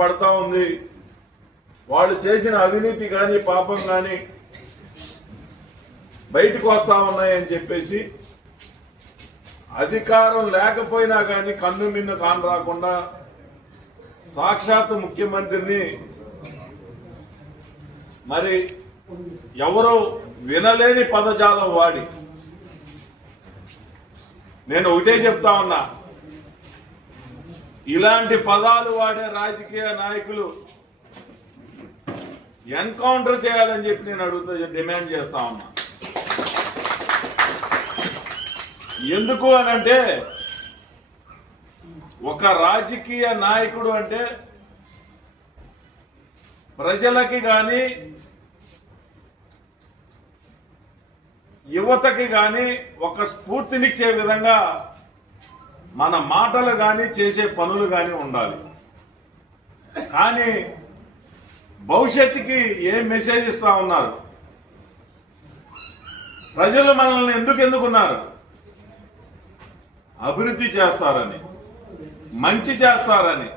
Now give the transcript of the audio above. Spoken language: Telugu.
పడతా ఉంది. వాళ్ళు చేసిన అవినీతి కానీ పాపం కానీ బయటకు వస్తా ఉన్నాయని చెప్పేసి అధికారం లేకపోయినా కానీ కన్ను మిన్ను కాని రాకుండా సాక్షాత్ ముఖ్యమంత్రిని మరి ఎవరో వినలేని పదజాలం వాడి, నేను ఒకటే చెప్తా ఉన్నా, ఇలాంటి పదాలు వాడే రాజకీయ నాయకులు ఎన్కౌంటర్ చేయాలని చెప్పి నేను అడుగుతా, డిమాండ్ చేస్తా ఉన్నా. ఎందుకు అనంటే ఒక రాజకీయ నాయకుడు అంటే ప్రజలకి కానీ యువతకి కానీ ఒక స్ఫూర్తినిచ్చే విధంగా మన మాటలు కానీ చేసే పనులు కానీ ఉండాలి. కానీ భవిష్యత్తుకి ఏం మెసేజ్ ఇస్తా ఉన్నారు? ప్రజలు మనల్ని ఎందుకు ఎన్నుకున్నారు? అభివృద్ధి చేస్తారని, మంచి చేస్తారని,